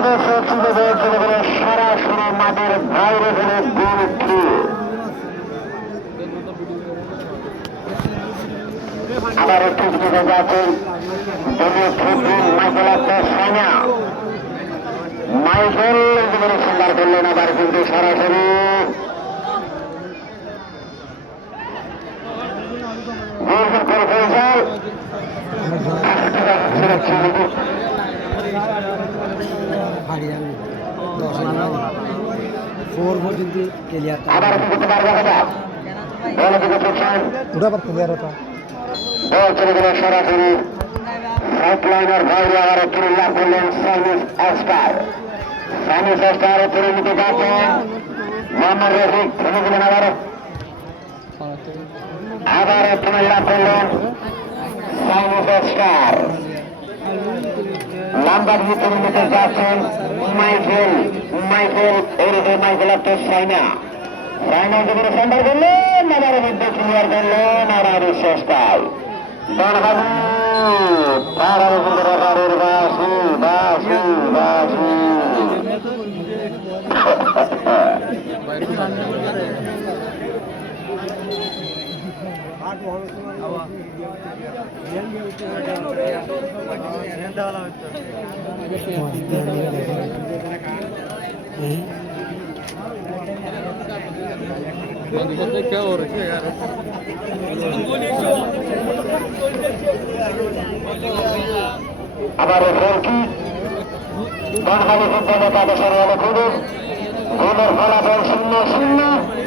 বাংলাদেশে চলে গিয়েছিল বলে সরাসরি মাঠের বাইরে গেলে গোল আবার একটু দিকে যাচ্ছেন মাইকেল আক্তার সাইনা মাইকেল জীবনে সুন্দর করলেন আবার কিন্তু সরাসরি আবার করতে পারবে চলে গেল সরাসরি লাইনের বাইরে আবার তুলে লাভ করলেন সাইনিস অস্কার তুলে নিতে যাচ্ছেন মোহাম্মদ রফিক থেমে গেলেন আবারও তুলে লাভ করলেন সাইনিস অস্কার নাম্বার তুলে নিতে যাচ্ছেন মাইকেল আক্তার সাইনা জীবনে সেন্টার করলেন আবারও মধ্যে ক্লিয়ার করলেন আর শেষটাই क्या हो रहा है यार আবার বাংলাদেশের জনতা দেশের গোলের ফলাফল 0-0